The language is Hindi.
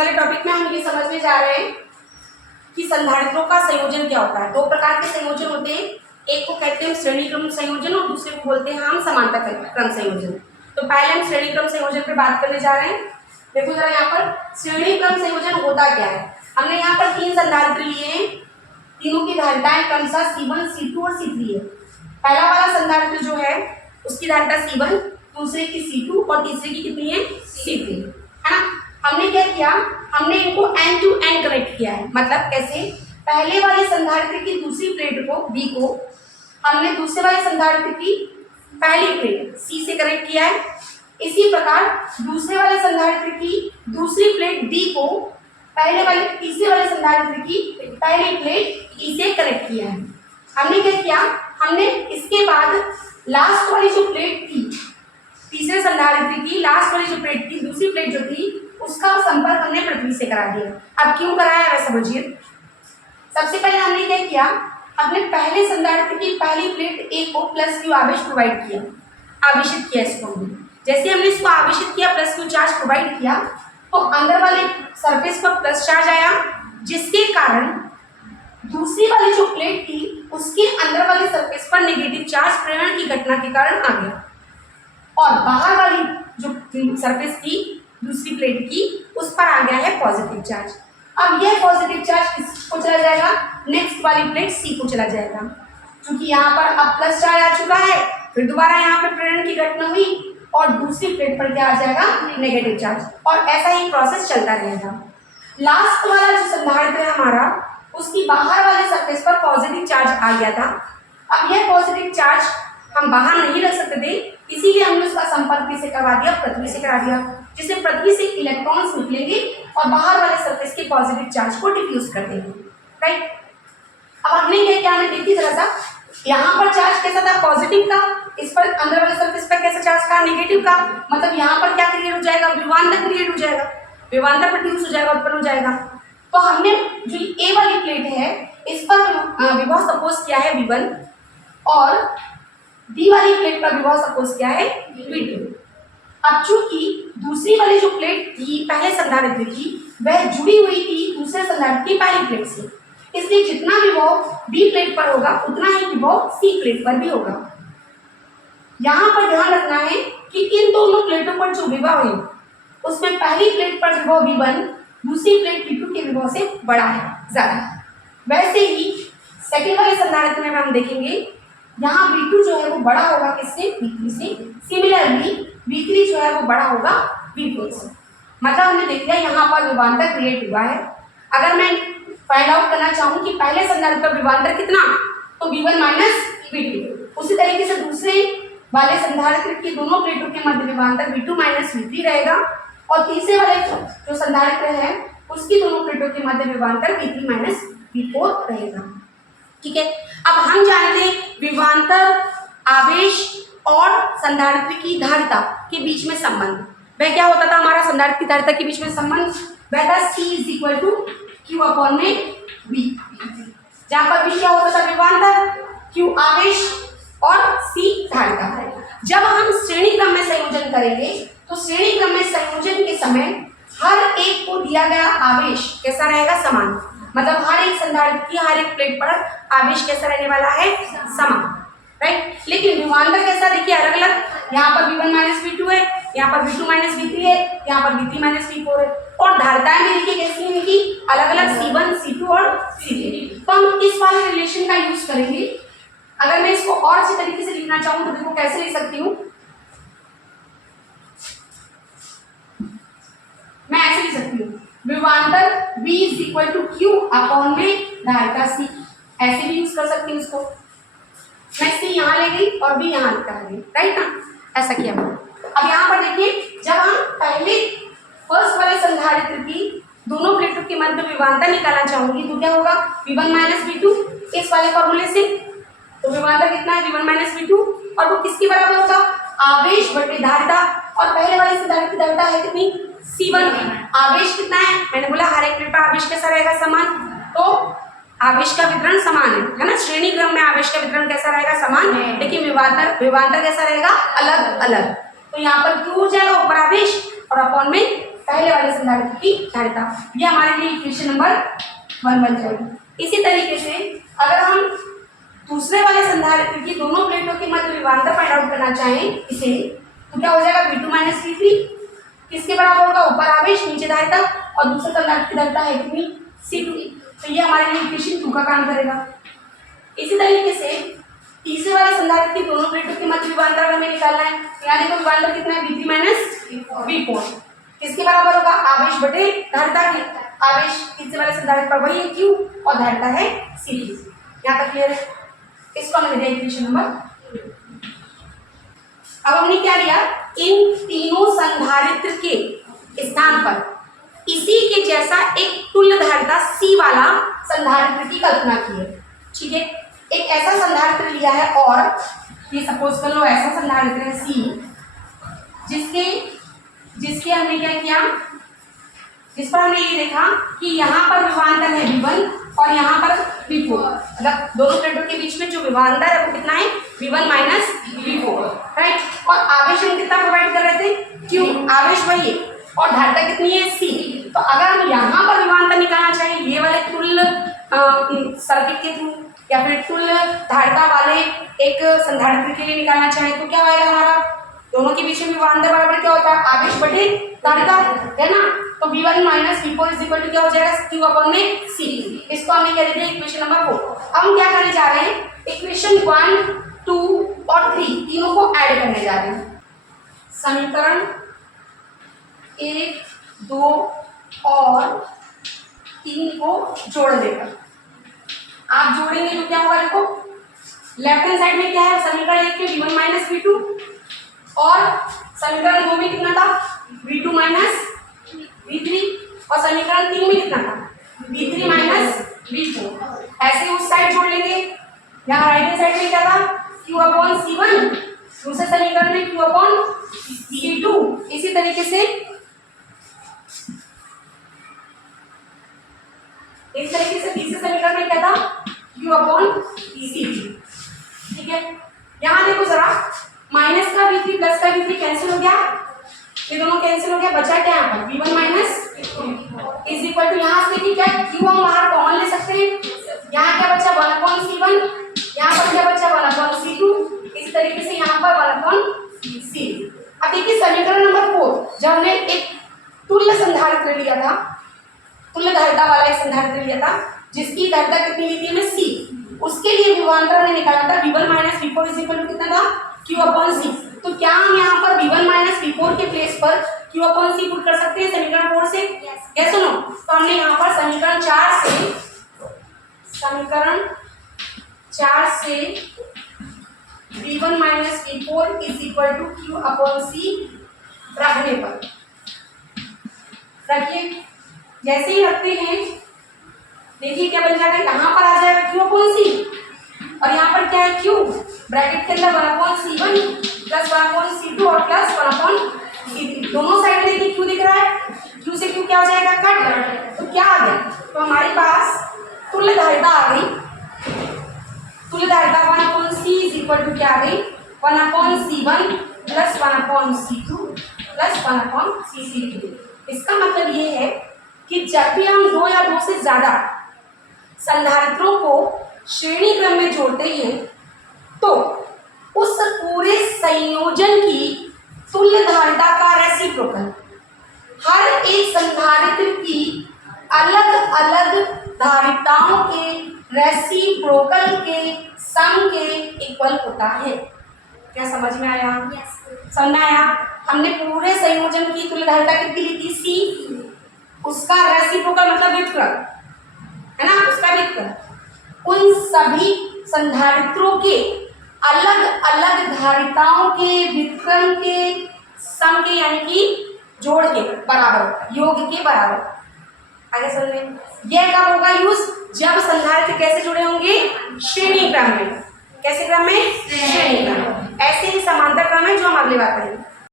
वाले टॉपिक में हम ये समझने जा रहे हैं कि संधारित्रों का संयोजन क्या होता है। दो प्रकार के संयोजन होते हैं, एक को कहते हैं श्रेणी क्रम संयोजन और दूसरे को बोलते हैं हम समांतर क्रम संयोजन। तो पहले हम श्रेणी क्रम संयोजन पे बात करने जा रहे हैं। देखो जरा यहाँ पर श्रेणी क्रम संयोजन होता क्या है। हमने यहाँ पर 3 संधारित्र लिए हैं, तीनों की धारिताएं क्रमशः C1, C2 और C3 है। पहला वाला संधारित्र जो है उसकी धारिता C1, दूसरे की C2 और तीसरे की कितनी है C3, है ना। हमने क्या किया, हमने इनको एंड टू एंड कनेक्ट किया है। मतलब कैसे, पहले वाले संधारित्र की दूसरी प्लेट को B को हमने दूसरे वाले संधारित्र की पहली प्लेट C से कनेक्ट किया है। इसी प्रकार दूसरे वाले संधारित्र की दूसरी प्लेट D को तीसरे वाले संधारित्र की पहली प्लेट E से कनेक्ट किया है। हमने क्या किया, हमने इसके बाद लास्ट वाली जो प्लेट थी, तीसरे संधारित्र की लास्ट वाली जो प्लेट थी, दूसरी प्लेट जो थी, उसका संपर्क हमने पृथ्वी से करा दिया। अब क्यों कराया है समझिए। सबसे पहले हमने क्या किया, अपने पहले संधारित्र की पहली प्लेट A को +Q आवेश प्रोवाइड किया, आवेशित किया इसको हमने। जैसे हमने इसको आवेशित किया, +Q चार्ज प्रोवाइड किया, तो अंदर वाले सरफेस पर प्लस चार्ज आया, जिसके कारण दूसरी वाली जो प्लेट थी उसके अंदर वाले सरफेस पर नेगेटिव चार्ज प्रेरण की घटना के कारण आ गया, और बाहर वाली जो सरफेस थी दूसरी प्लेट की उस पर आ गया है पॉजिटिव चार्ज। अब यह पॉजिटिव चार्ज किसको चला जाएगा, नेक्स्ट वाली प्लेट C को चला जाएगा। क्योंकि यहाँ पर अब प्लस चार्ज आ चुका है, फिर दोबारा यहाँ पे प्रेरण की घटना हुई और दूसरी प्लेट पर क्या आ जाएगा, नेगेटिव चार्ज, और ऐसा ही प्रोसेस चलता रहेगा। लास्ट वाला जो संधारित्र है हमारा, उसकी बाहर वाले सरफेस पर पॉजिटिव चार्ज आ गया था। अब यह पॉजिटिव चार्ज हम बाहर नहीं रख सकते थे, इसीलिए हमने उसका संपर्क किससे करवा दिया, पृथ्वी से करा दिया, जिससे पृथ्वी से इलेक्ट्रॉन्स निकलेंगे और बाहर वाले सरफेस के पॉजिटिव चार्ज को डिफ्यूज कर देंगे। राइट। अब हमने क्या हमें देखिए जरा सा, यहाँ पर चार्ज कैसा था, पॉजिटिव का, इस पर अंदर वाले सरफेस पर कैसा चार्ज था, नेगेटिव का। मतलब यहाँ पर क्या क्रिएट हो जाएगा, विभवांतर क्रिएट हो जाएगा, विभवांतर प्रोड्यूस हो जाएगा, उत्पन्न हो जाएगा। तो हमने जो A वाली प्लेट है इस पर विभव सपोज किया है V1 और B वाली प्लेट पर विभव सपोज किया है V2। अब चूंकि दूसरी वाली जो प्लेट थी पहले संधारित्र की, वह जुड़ी हुई थी दूसरे संधारित्र की पहली प्लेट से, इसलिए जितना विभव B प्लेट पर होगा उतना ही विभव C प्लेट पर भी होगा। यहाँ पर ध्यान रखना है कि इन दोनों प्लेटों पर जो विभव है उसमें पहली प्लेट पर विभव V1 दूसरी प्लेट V2 के विभव से बड़ा है, ज्यादा। वैसे ही सेकेंड वाले संधारित्र में हम देखेंगे, यहाँ V2 जो है वो बड़ा होगा किससे, V3 से। सिमिलरली V3 जो है वो बड़ा होगा V4 से। मतलब हमने देख लिया यहाँ पर विभवांतर क्रिएट हुआ है। अगर मैं फाइंड आउट करना चाहूँ कि पहले संधारित्र पर विभवांतर कितना, तो V1 - V2। उसी तरीके से दूसरे वाले संधारित्र की दोनों प्लेटों के मध्य विभवांतर V2 - V3 रहेगा, और तीसरे वाले जो संधारित्र है उसकी दोनों प्लेटों के मध्य विभवांतर V3 - V4 रहेगा। ठीक है। अब हम जानते हैं विभवांतर, आवेश और संधारित्र की धारिता के बीच में संबंध। वह क्या होता था हमारा, संधारित्र की धारिता के बीच में संबंध वह था C = Q/V। जहाँ पर V क्या होता था, विभवांतर, Q आवेश और C धारिता। जब हम श्रेणी क्रम में संयोजन करेंगे तो श्रेणी क्रम में संयोजन के समय हर एक को दिया गया आवेश कैसा रहेगा, समान। मतलब हर एक संधारित्र की हर एक प्लेट पर आवेश कैसा रहने वाला है, समान। राइट। लेकिन विभवांतर कैसा, देखिए अलग अलग, यहाँ पर V1 - V2 है, यहाँ पर V2 - V3 है, यहाँ पर V3 - V4 है, और धारिताएं भी देखिए कैसी हैं कि अलग अलग C1, C2 और C3। तो हम इस वाले रिलेशन का यूज करेंगे। अगर मैं इसको और अच्छी तरीके से लिखना चाहूँ तो देखो कैसे लिख सकती हूँ, मैं ऐसे लिख सकती हूँ, विभवांतर V = Q में धारिता C। ऐसे भी यूज कर सकती हूँ इसको, मैं C यहाँ ले गई और B यहाँ कर गई, राइट ना, ऐसा किया मैंने। अब यहाँ पर देखिए, जब हम पहले फर्स्ट वाले संधारित्र की दोनों प्लेटों के मध्य विभवांतर निकालना चाहूंगी तो क्या होगा, V1 - V2 इस वाले फॉर्मूले से। तो विभवांतर कितना है, V1 - V2, और वो किसके बराबर होगा, आवेश बटे धारिता। और पहले वाले संधारित्र की धारिता है कितनी, C1 की। आवेश कितना है, मैंने बोला हर एक प्लेट पर आवेश कैसा रहेगा, समान। तो आवेश का वितरण समान है ना, श्रेणी क्रम में आवेश का वितरण कैसा रहेगा, समान, लेकिन विभवांतर कैसा रहेगा, अलग अलग। तो यहाँ पर Q हो जाएगा ऊपर आवेश और अपॉन में पहले वाले संधारित्र की धारिता। ये हमारे लिए इक्वेशन नंबर 1 बन जाएगी। इसी तरीके से अगर हम दूसरे वाले संधारित्र की दोनों प्लेटों के मध्य विभवांतर फाइंड आउट करना चाहें इसे, तो क्या हो जाएगा V2 माइनस V3 किसके बराबर होगा, ऊपर आवेश नीचे धारिता, और दूसरे संधारित्र की धारिता है कितनी, C2। तो ये हमारे लिए इक्वेशन 2 का काम करेगा। इसी तरीके से तीसरे वाले संधारित्र की दोनों प्लेटों के मध्य विभवांतर हमें निकालना है। यहाँ देखो विभवांतर कितना है, V3 माइनस V4 किसके बराबर होगा, आवेश बटे धारिता की। आवेश तीसरे वाले संधारित्र पर वही है Q और धारिता है C2। यहाँ तक क्लियर है। इसको हमने दिया इक्वेशन नंबर। अब हमने क्या लिया, इन तीनों संधारित्र के स्थान पर इसी के जैसा एक तुल्य धारिता C वाला संधारित्र की कल्पना की है। ठीक है, एक ऐसा संधारित्र लिया है और ये सपोज कर लो ऐसा संधारित्र है C जिसके हमने क्या किया, जिस पर हमने ये देखा कि यहाँ पर विभवांतर है V1 और यहाँ पर V4, मतलब दोनों प्लेटों के बीच में जो विभवांतर है वो कितना है, V1 माइनस V4, राइट। और आवेश हम कितना प्रोवाइड कर रहे थे, Q, आवेश वही है, और धारिता कितनी है, C। तो अगर हम यहाँ पर विभवांतर निकालना चाहें ये वाले तुल्य सर्किट के थ्रू या फिर तुल्य धारिता वाले एक संधारित्र के लिए निकालना चाहें तो क्या आएगा, हमारा दोनों के बीच में विभवांतर बराबर क्या होता है, आवेश बटे धारिता, है ना। तो V1 minus V4 is equal to क्या हो जाएगा, Q अपॉन में C। इसको हमने क्या दिया, इक्वेशन नंबर 4। अब हम क्या करने जा रहे हैं, इक्वेशन 1, 2 और 3 तीनों को ऐड करने जा रहे हैं। समीकरण 1, 2 और 3 को जोड़ देकर आप जोड़ेंगे तो क्या होगा, देखो लेफ्ट हैंड साइड में क्या है, समीकरण 1 के V1 माइनस V2 और समीकरण 2 में कितना था, V2 माइनस V3 और समीकरण 3 में कितना था, V3 माइनस V4। ऐसे उस साइड जोड़ लेंगे। यहाँ राइट हैंड साइड में क्या था, Q अपॉन C1, दूसरे समीकरण में Q अपॉन C2। इसी तरीके से तीसरे समीकरण में क्या था, Q अपॉन C3। ठीक है, यहाँ देखो जरा, माइनस का V3 प्लस का V3 कैंसिल हो गया, ये दोनों कैंसिल हो गया, बचा क्या यहाँ पर, V1 minus is equal to, यहाँ से देखिए क्या Q हम बाहर कॉमन ले सकते हैं, यहाँ क्या बचा 1 अपॉन C1, यहाँ पर क्या बचा 1 अपॉन C2, इस तरीके से यहाँ पर 1 अपॉन C। अब देखिए समीकरण नंबर 4, जब हमने एक तुल्य संधारित्र लिया था, तुल्य धारिता वाला एक संधारित्र लिया था जिसकी धारिता कितनी ली थी हमें, C, उसके लिए विभवांतर हमने निकाला था V1 minus V4 is equal to कितना था, Q अपॉन C। तो क्या हम यहाँ पर V1 माइनस V4 के प्लेस पर Q अपॉन C पुट कर सकते हैं समीकरण 4 से, यस और नो। तो हमने यहाँ पर समीकरण 4 से V1 minus V4 is equal to Q upon C रखने पर, रखिए जैसे ही रखते हैं देखिए क्या बन जाएगा, यहाँ पर आ जाएगा Q अपॉन C और यहाँ पर क्या है Q, ब्रैकेट के अंदर 1 upon C1 plus 1 upon C2 और प्लस 1 अपॉन C3। दोनों साइड में देखिए Q दिख रहा है, Q से Q क्या हो जाएगा, कट। तो क्या आ गया, तो हमारे पास तुल्य धारिता आ गई, तुल्य धारिता 1 upon C is equal to क्या आ गई, 1 upon C1 plus 1 upon C2 plus 1 upon C3। इसका मतलब ये है कि जब भी हम 2 या 2 से ज्यादा संधारित्रों को श्रेणी क्रम में जोड़ते हैं तो उस पूरे संयोजन की तुल्य धारिता का रेसिप्रोकल हर एक संधारित्र की अलग अलग धारिताओं के रेसिप्रोकल के सम के इक्वल होता है। क्या समझ में आया? समझ में आया? हमने पूरे संयोजन की तुल्य धारिता कितनी ली थी, C, उसका रेसिप्रोकल मतलब व्युत्क्रम है ना, उसका व्युत्क्रम उन सभी संधारित्रों के अलग अलग धारिताओं के व्युत्क्रम के सम के यानी कि जोड़ के बराबर होता है, योग के बराबर। आगे समझें, यह कब होगा यूज, जब संधारित्र कैसे जुड़े होंगे, श्रेणी क्रम में। कैसे क्रम में, श्रेणी क्रम। ऐसे ही समांतर क्रम है जो हम अगली बार करेंगे।